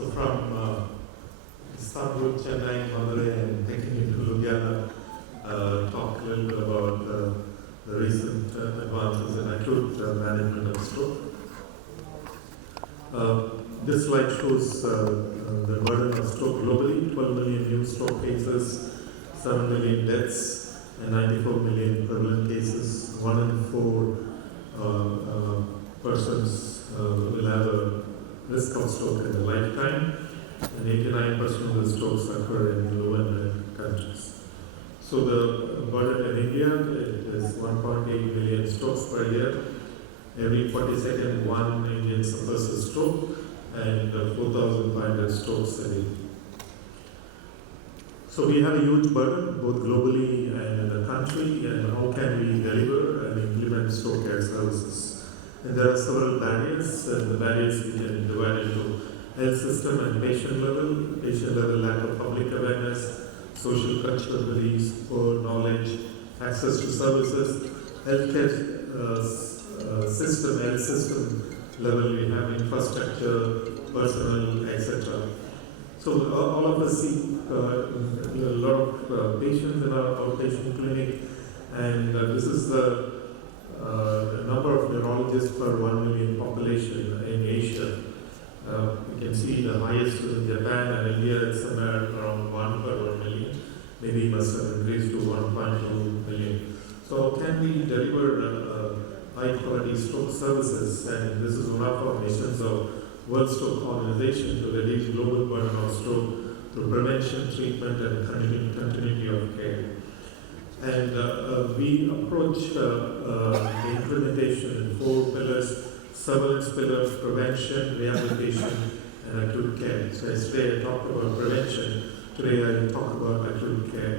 So from Istanbul, Chennai, Madurai, and taking you to Ludhiana, talk a little bit about the recent advances in acute management of stroke. This slide shows the burden of stroke globally: 12 million new stroke cases, 7 million deaths, and 94 million prevalent cases. 1 in 4 persons will have a risk of stroke in their lifetime, and 89% of the strokes occur in low and middle countries. So the burden in India, it is 1.8 million strokes per year. Every 42nd, one Indian suffers a stroke, and 4,500 strokes a day. So we have a huge burden, both globally and in the country, and how can we deliver and implement stroke care services? And there are several barriers, and the barriers we can divide into health system and patient level lack of public awareness, social cultural beliefs, poor knowledge, access to services, healthcare system, health system level, we have infrastructure, personnel, etc. So all of us see a lot of patients in our outpatient clinic, and this is the number of neurologists per 1 million population in Asia. You can see the highest is in Japan, and India is somewhere around 1 per 1 million. Maybe it must have increased to 1.2 million. So can we deliver high quality stroke services? And this is one of our missions of World Stroke Organization, to reduce global burden of stroke through prevention, treatment, and continuity of care. And we approach the implementation in 4 pillars: surveillance pillar, prevention, rehabilitation, and acute care. So yesterday I talked about prevention, today I will talk about acute care.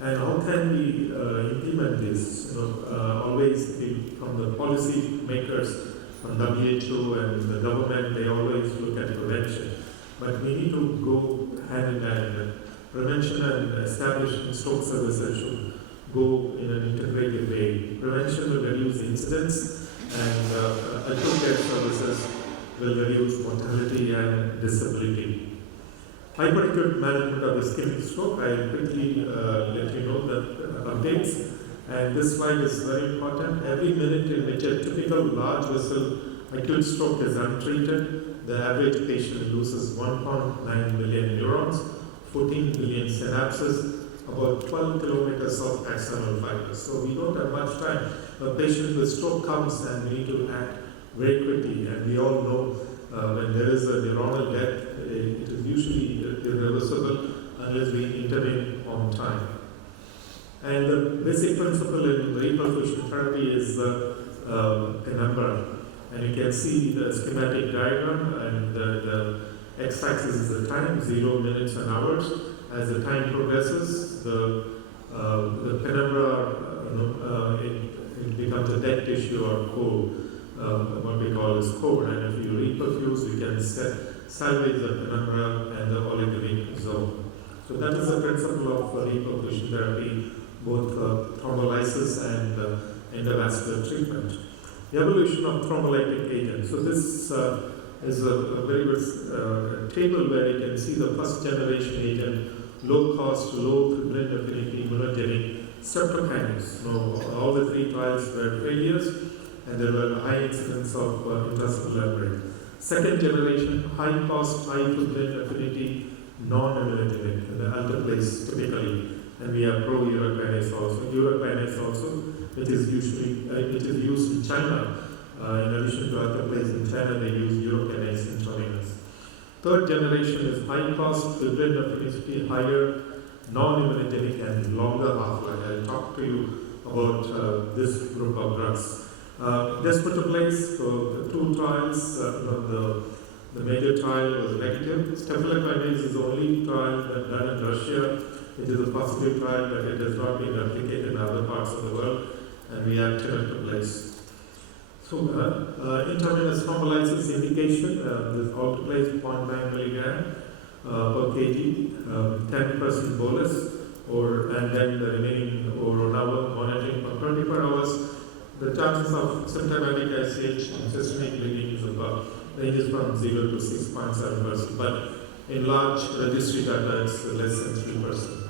And how can we implement this? Always from the policy makers, from WHO and the government, they always look at prevention. But we need to go hand in hand. Prevention and establishing stroke services should go in an integrated way. Prevention will reduce incidents, and acute care services will reduce mortality and disability. Hyperacute management of ischemic stroke, I will quickly let you know the updates. And this slide is very important. Every minute in which a typical large vessel acute stroke is untreated, the average patient loses 1.9 million neurons, 14 million synapses, about 12 kilometers of axonal fibers. So we don't have much time. A patient with stroke comes and we need to act very quickly. And we all know when there is a neuronal death, it is usually irreversible unless we intervene on time. And the basic principle in reperfusion therapy is the penumbra. And you can see the schematic diagram, and the x-axis is the time, 0 minutes and hours. As the time progresses, the penumbra, it becomes a dead tissue or core, what we call as core. And if you reperfuse, you can salvage the penumbra and the oligamic zone. So that is the principle of reperfusion therapy, both thrombolysis and endovascular treatment. The evolution of thrombolytic agents. So this is a very good table where you can see the first generation agent, low cost, low fibrillin affinity, immunogenic, streptokinase. All the 3 trials were failures, and there were high incidence of intracellular membrane. Second generation, high cost, high fibrillin affinity, non-immunogenic, the alteplase typically. And we have pro-urokinase also, which is used in China. In addition to alteplase in China, they use urokinase intravenous. Third generation is high cost, fibrillin affinity higher, non-immunogenic, and longer half-life. I'll talk to you about this group of drugs. Just put a place, so the 2 trials, the major trial was negative. Staphylokinase is the only trial that done in Russia. It is a positive trial, but it has not been replicated in other parts of the world, and we have alteplase. So, intravenous thrombolysis indication, this alteplase 0.9 milligram per kg, 10% bolus, and then the remaining over 1 hour monitoring for 24 hours. The chances of symptomatic ICH and systemic bleeding is about ranges from 0 to 6.7%, but in large registry data, it's less than 3%.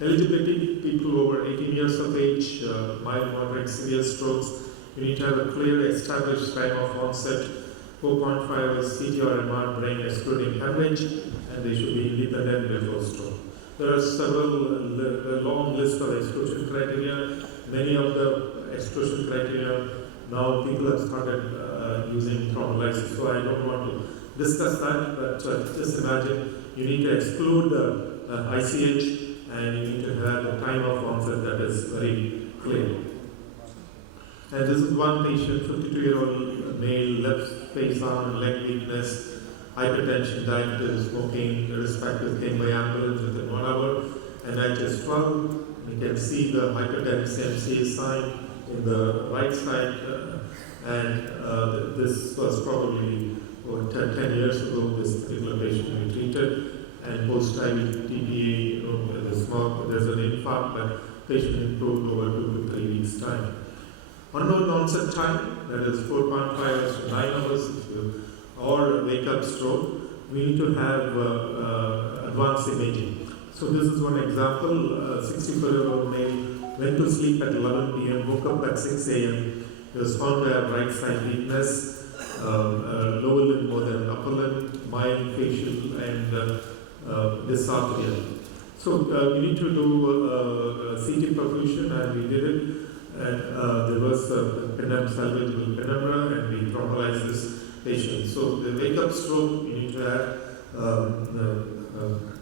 Eligibility, people over 18 years of age, mild, moderate, severe strokes, you need to have a clear established time of onset, 4.5 hours CT or MR brain excluding hemorrhage, and they should be independent before stroke. There are several, a long list of exclusion criteria. Many of the exclusion criteria, now people have started using thrombolysis, so I don't want to discuss that, but just imagine you need to exclude ICH and you need to have a time of onset that is very clear. And this is one patient, 52-year-old male, left face, arm, and leg weakness, hypertension, diabetes, smoking, irrespective, came by ambulance within 1 hour, and NIH 12. You can see the hypertension MCA sign in the right side, and this was probably 10 years ago, this particular patient we treated, and post-IV TPA, there's an infarct, but patient improved over 2 to 3 weeks' time. Unknown onset time, that is 4.5 hours to 9 hours, or wake-up stroke, we need to have advanced imaging. So this is one example, 64-year-old male went to sleep at 11 p.m., woke up at 6 a.m., he was found to have right side weakness, lower limb more than upper limb, mild facial, and dysarthria. So we need to do CT perfusion, and we did it, and there was a salvageable penumbra, and we thrombolized this patient. So the wake-up stroke, we need to have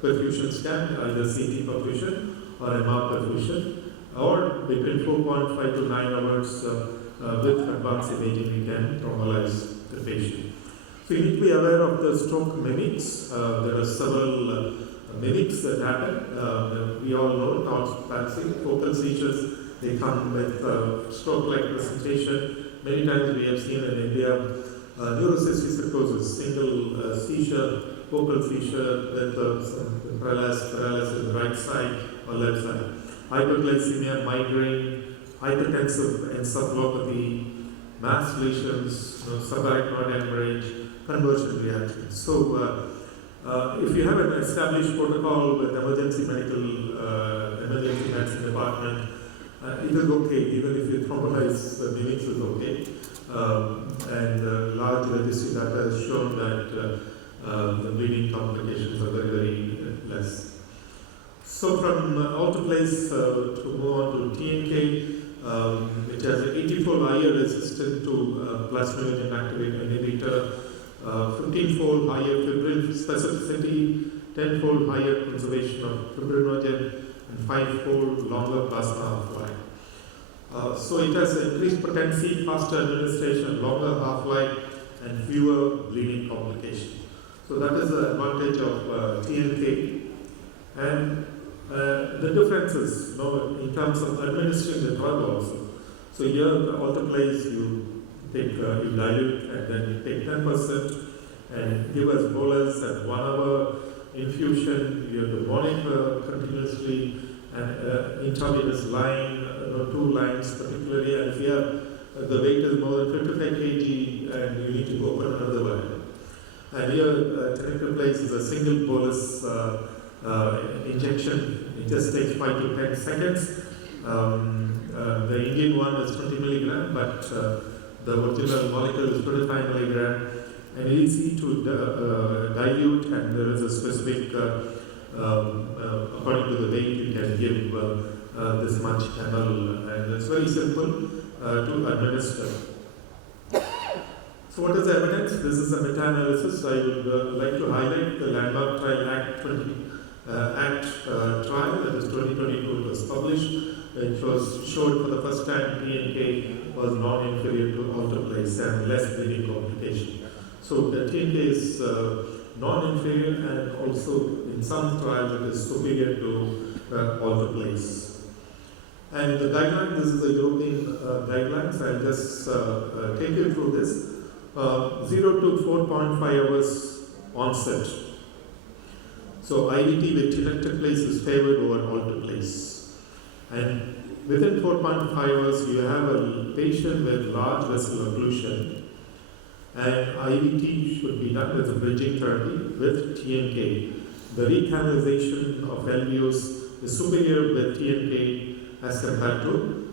perfusion scan, either CT perfusion or MR perfusion, or between 4.5 to 9 hours with advanced imaging, we can thrombolize the patient. So you need to be aware of the stroke mimics. There are several mimics that happen. We all know thoughts, focal seizures, they come with stroke-like presentation. Many times we have seen in India neurocystic psychosis, single seizure, focal seizure with some paralysis in the right side or left side. Hyperglycemia, migraine, hypertensive encephalopathy, mass lesions, subarachnoid hemorrhage, conversion reactions. So, if you have an established protocol with emergency medicine department, it is okay, even if you thrombolize the mimics is okay. And large registry data has shown that the bleeding complications are very, very less. So from alteplase to move on to TNK, which has an 80-fold higher resistance to plasminogen activator inhibitor, 15-fold higher fibrin specificity, 10-fold higher conservation of fibrinogen, and 5-fold longer plasma half-life. So it has increased potency, faster administration, longer half-life, and fewer bleeding complications. So that is the advantage of TNK. And the differences, in terms of administering the drug also. So here, the alteplase, you dilute and then you take 10% and give us bolus at 1 hour infusion. You have to monitor continuously, and intravenous line, 2 lines particularly. And if you have the weight is more than 55 kg, and you need to open another one. And here, tenecteplase is a single bolus injection. It just takes 5 to 10 seconds. The Indian one is 20 milligram, but the original molecule is 25 milligram, and easy to dilute, and there is a specific, according to the weight, you can give this much ml, and it's very simple to administer. So what is the evidence? This is a meta-analysis. I would like to highlight the landmark trial Act trial, that is 2022, it was published. It showed for the first time TNK was non-inferior to alteplase and less bleeding complication. So the TNK is non-inferior, and also in some trials it is superior to alteplase. And the guideline, this is the European guidelines. I'll just take you through this. 0 to 4.5 hours onset. So IVT with tenecteplase is favored over alteplase. And within 4.5 hours, you have a patient with large vessel occlusion, and IVT should be done as a bridging therapy with TNK. The recanalization of LVOs is superior with TNK as compared to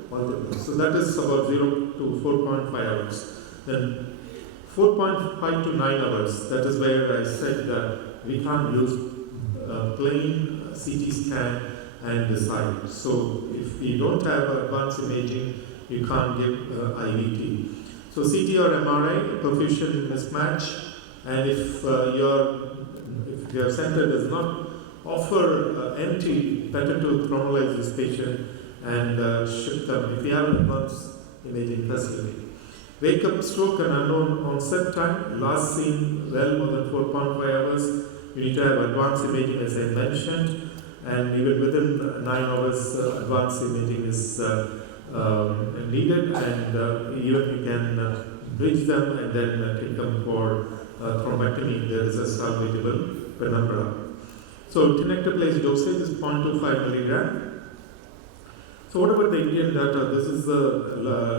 multiple. So that is about 0 to 4.5 hours. Then 4.5 to 9 hours, that is where I said that we can't use plain CT scan and decide. So if we don't have advanced imaging, you can't give IVT. So CT or MRI, perfusion mismatch, and if your center does not offer empty, better to normalize this patient and ship them if you have an advanced imaging facility. Wake up stroke and unknown onset time, last seen well more than 4.5 hours. You need to have advanced imaging as I mentioned, and even within 9 hours, advanced imaging is needed, and even you can bridge them and then take them for thrombectomy. There is a salvageable penumbra. So tenecteplase dosage is 0.25 milligram. So what about the Indian data? This is a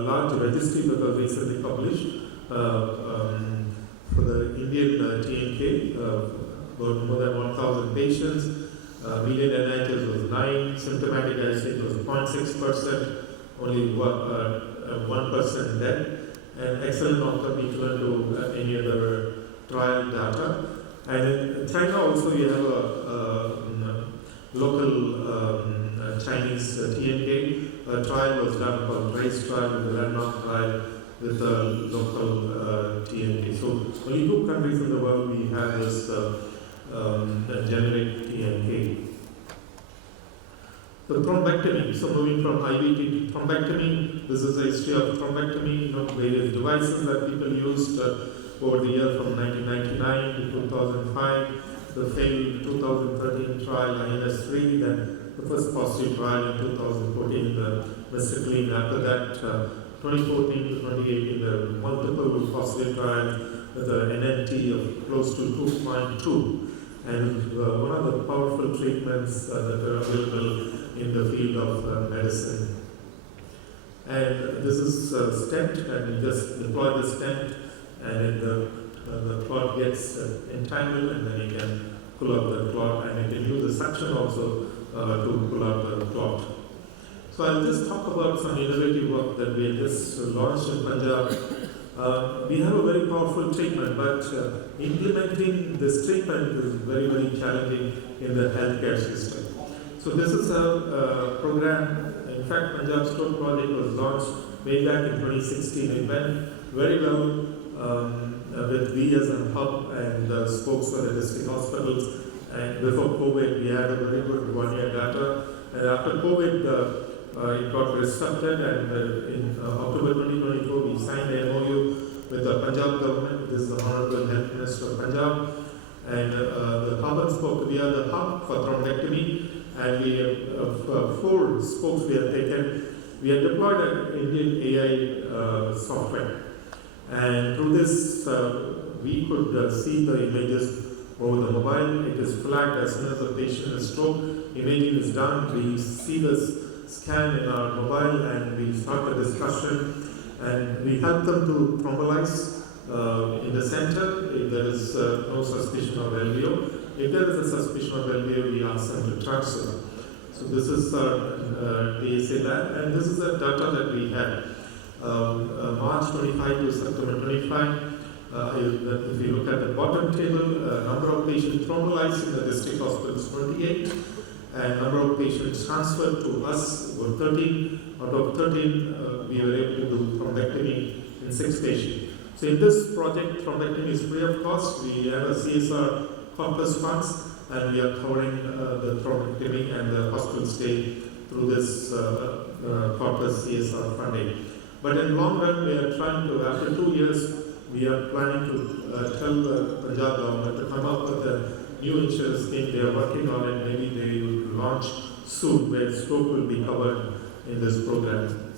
large registry that was recently published for the Indian TNK, more than 1,000 patients. Median NIHs was 9, symptomatic ICH was 0.6%, only 1% death, and excellent outcome equivalent to any other trial data. And in China also you have a local Chinese TNK trial was done called RACE trial with the landmark trial with the local TNK. So only 2 countries in the world we have this generic TNK. So thrombectomy, so moving from IVT to thrombectomy, this is a history of thrombectomy, various devices that people used over the year from 1999 to 2005, the failed 2013 trial INS3, then the first positive trial in 2014, the Mr. Clean. After that, 2014 to 2018, the multiple positive trials with an NNT of close to 2.2. And one of the powerful treatments that are available in the field of medicine. And this is a stent, and you just deploy the stent, and the clot gets entangled, and then you can pull out the clot, and you can use the suction also to pull out the clot. So I'll just talk about some innovative work that we just launched in Punjab. We have a very powerful treatment, but implementing this treatment is very, very challenging in the healthcare system. So this is a program. In fact, Punjab Stroke Project was launched way back in 2016. It went very well with we as a hub and spokes for the district hospitals. And before COVID, we had a very good 1-year data. And after COVID, it got restructured, and in October 2024, we signed an MOU with the Punjab government. This is the Honorable Health Minister of Punjab. And the hub and spoke, we are the hub for thrombectomy, and we have 4 spokes we have taken. We have deployed an Indian AI software. And through this, we could see the images over the mobile. It is flagged as soon as the patient is stroke. Imaging is done. We see this scan in our mobile, and we start a discussion, and we help them to thrombolize in the center if there is no suspicion of LVO. If there is a suspicion of LVO, we ask them to transfer. So this is our DSA lab, and this is the data that we had. March 25 to September 25. If you look at the bottom table, number of patients thrombolized in the district hospital is 28, and number of patients transferred to us were 13. Out of 13, we were able to do thrombectomy in 6 patients. So in this project, thrombectomy is free of cost. We have a CSR corpus funds, and we are covering the thrombectomy and the hospital stay through this corpus CSR funding. But in long run, we are trying to, after 2 years, we are planning to tell the Punjab government to come up with a new insurance scheme. They are working on it. Maybe they will launch soon, where stroke will be covered in this program.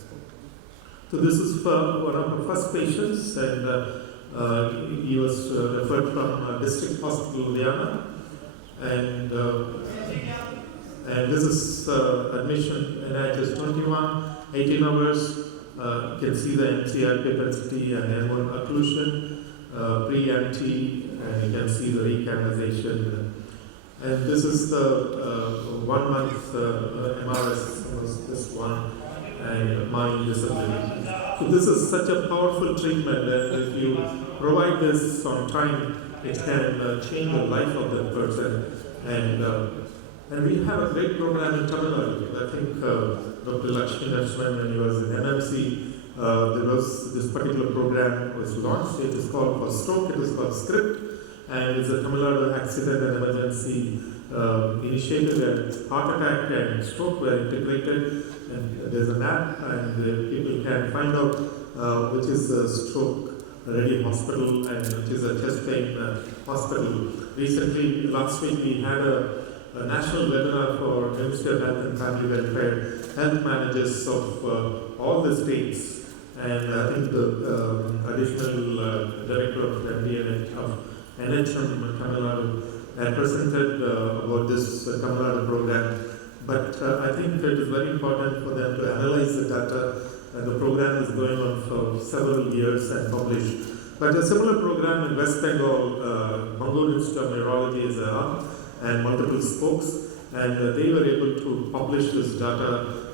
So this is for one of our first patients, and he was referred from District Hospital Vienna, and this is admission NIHS 21, 18 hours. You can see the MCR capacity and M1 occlusion. pre-anti, and you can see the recanalization. And this is the 1 month MRS, was this one, and mind disability. So this is such a powerful treatment that if you provide this on time, it can change the life of that person. And we have a great program in Tamil Nadu. I think Dr. Lakshmi Narasimhan, when he was in NMC, there was this particular program was launched. It is called for stroke. It is called SCRIPT, and it's a Tamil Nadu accident and emergency initiative. And heart attack and stroke were integrated. And there's an app, and people can find out which is a stroke-ready hospital and which is a chest pain hospital. Recently, last week, we had a national webinar for Ministry of Health and Family Welfare, health managers of all the states. And I think the additional director of Pandian of NHM Tamil Nadu had presented about this Tamil Nadu program. But I think it is very important for them to analyze the data, and the program is going on for several years and published. But a similar program in West Bengal, Mangalore Institute of Neurology is a and multiple spokes, and they were able to publish this data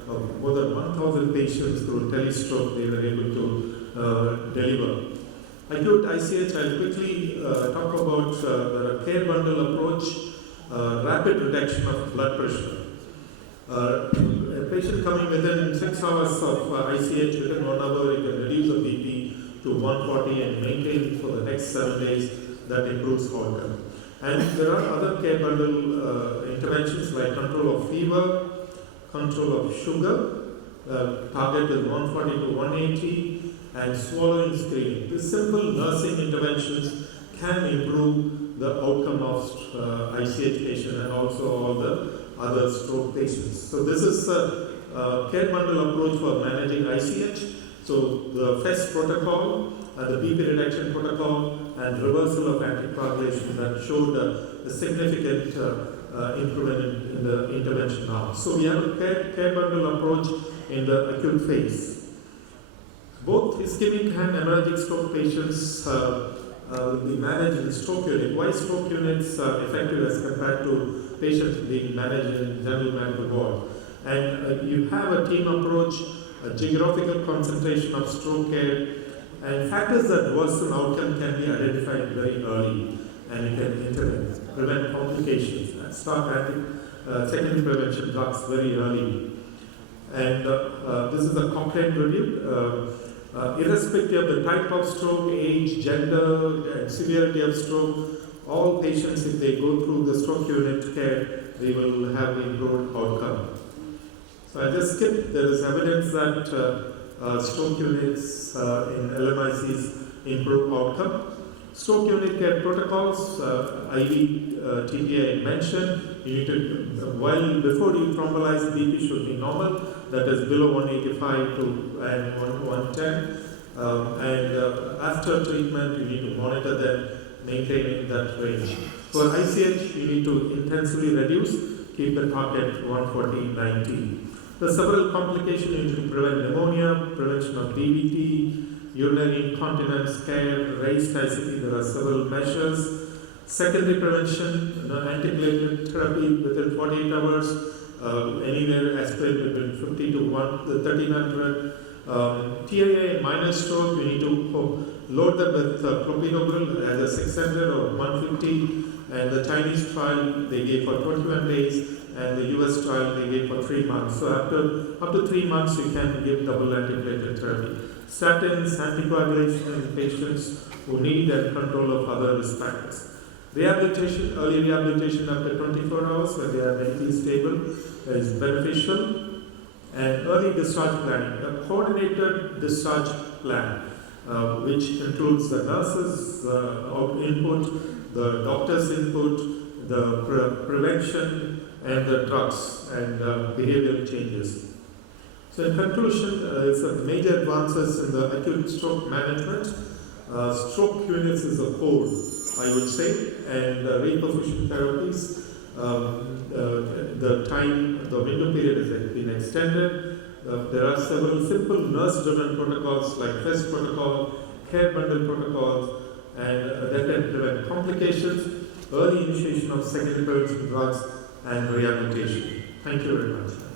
of more than 1,000 patients through telestroke they were able to deliver. Acute ICH, I'll quickly talk about the care bundle approach, rapid reduction of blood pressure. A patient coming within 6 hours of ICH, within 1 hour, you can reduce the BP to 140 and maintain it for the next 7 days. That improves outcome. And there are other care bundle interventions like control of fever, control of sugar, target is 140 to 180, and swallowing screening. These simple nursing interventions can improve the outcome of ICH patient and also all the other stroke patients. So this is a care bundle approach for managing ICH. So the FEST protocol, the BP reduction protocol, and reversal of anticoagulation that showed a significant improvement in the intervention now. So we have a care bundle approach in the acute phase. Both ischemic and hemorrhagic stroke patients will be managed in stroke unit. Why stroke units are effective as compared to patients being managed in general medical ward? And you have a team approach, a geographical concentration of stroke care, and factors that worsen outcome can be identified very early, and you can intervene, prevent complications, and start secondary prevention drugs very early. And this is a Cochrane review. Irrespective of the type of stroke, age, gender, and severity of stroke, all patients, if they go through the stroke unit care, they will have improved outcome. So I just skipped. There is evidence that stroke units in LMICs improve outcome. Stroke unit care protocols, IV TPI mentioned. You need to, while before you thrombolize, BP should be normal, that is below 185 to and 110. And after treatment, you need to monitor them, maintaining that range. For ICH, you need to intensively reduce, keep the target 140-90. There are several complications. You need to prevent pneumonia, prevention of DVT, urinary incontinence care, raised ICP. There are several measures. Secondary prevention, antiplatelet therapy within 48 hours, anywhere aspirin between 50 to 1300. TIA minor stroke, you need to load them with clopidogrel as a 600 or 150. And the Chinese trial they gave for 21 days, and the US trial they gave for 3 months. So up to 3 months, you can give double antiplatelet therapy. Statins, anticoagulation in patients who need and control of other risk factors. Rehabilitation, early rehabilitation after 24 hours when they are medically stable is beneficial. And early discharge planning, a coordinated discharge plan, which includes the nurses' input, the doctor's input, the prevention, and the drugs and behavioral changes. So in conclusion, it's a major advances in the acute stroke management. Stroke units is a core, I would say, and reperfusion therapies. The window period has been extended. There are several simple nurse-driven protocols like FEST protocol, care bundle protocols, and that can prevent complications, early initiation of secondary prevention drugs, and rehabilitation. Thank you very much.